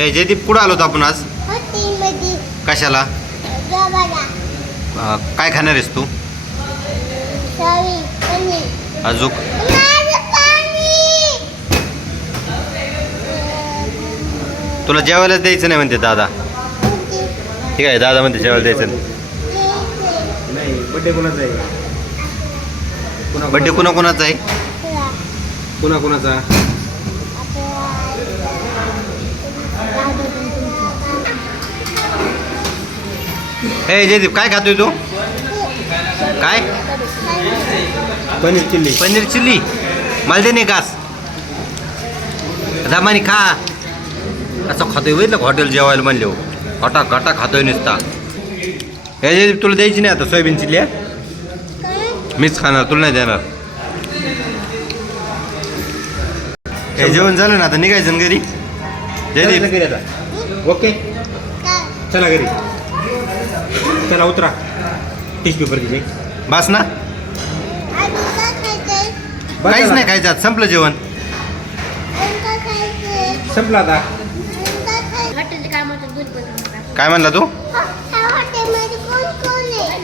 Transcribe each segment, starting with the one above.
ए जयदीप कुठं आलो होतो आपण आज? हॉटेलमध्ये. कशाला? जेवायला. अं, काय खाणार आहेस तू? सॉरी पनीर. अजूक. माझं पाणी तुला जेवायलाच द्यायचं नाही म्हणते दादा. ठीक आहे दादा म्हणते जेवायला द्यायचं नाही. नाही बड्डे कोणाचा आहे? बड्डे कुणा कुणाचा आहे? कुणा कुणाचा? हे जयदीप काय खातोय तू? काय? पनीर चिल्ली. पनीर चिल्ली. मला दे नाही घास. दमानी खा. असं खातोय बघितलं हॉटेल जेवायला म्हणले हो? घटा घटा खातोय नुसता. हे जयदीप तुला द्यायची नाही आता सोयाबीन चिल्ली? मीच खाणार तुला नाही देणार. हे जेवण झालं ना आता निघायचं घरी? जयदीप घरी आता ओके? चला घरी. चला उतरा. टिश्यू पेपर घे बस ना. काहीच नाही खायचं आज संपलं जेवण. संपला आता. काय म्हणला तू?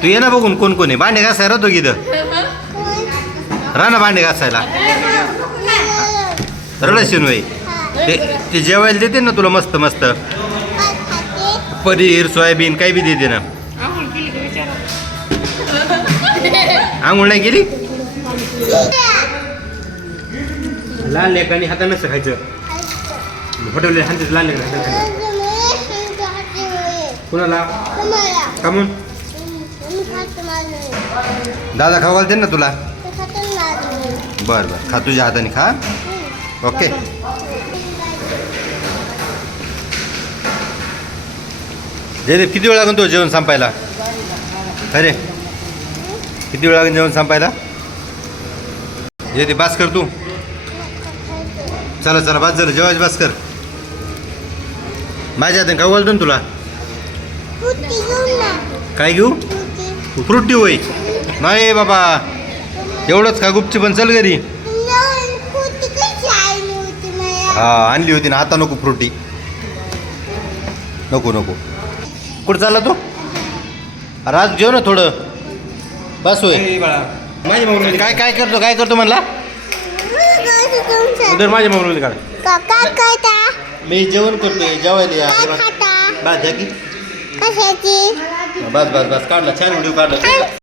तू ये ना बघून कोण कोण आहे. भांडे घासायला राहतो की राहा ना भांडे घासायला. रडशीन वय हा. ते ते जेवायला देते ना तुला मस्त मस्त? पनीर सोयाबीन काही बी देते ना. आंघोळ नाही केली? लहान लेकांनी हातानं खायचं. हॉटेल हातात लहान लेकरं हातात खायचं. कुणाला? का म्हणून दादा खाऊ घालते ना तुला? बर बर. खा तुझ्या हाताने खा. ओके. जयदेव किती वेळ लागून तो जेवण संपायला? अरे. किती वेळ लागून जेवण संपायला? जयदेव बास कर तू. चला चला बास झालं. जेवायचं बास कर. माझ्या हाताने खाऊ घालतो ना तुला? काय घेऊ? फ्रुटी. होई नाही बाबा. एवढंच का गुपची पण चल घरी. हा आणली होती ना. आता नको फ्रुटी. नको नको. कुठं चालला तू? आज जेव ना थोडं. बस होय. माझ्या मोबाईल काय काय करतो काय करतो म्हणला? उधर माझ्या मोबाईल काढ काका मी जेवण करतोय जेवायला या. काय खाता? बस द्या की. कशाची? बस बस बस. काढला छान व्हिडिओ काढला.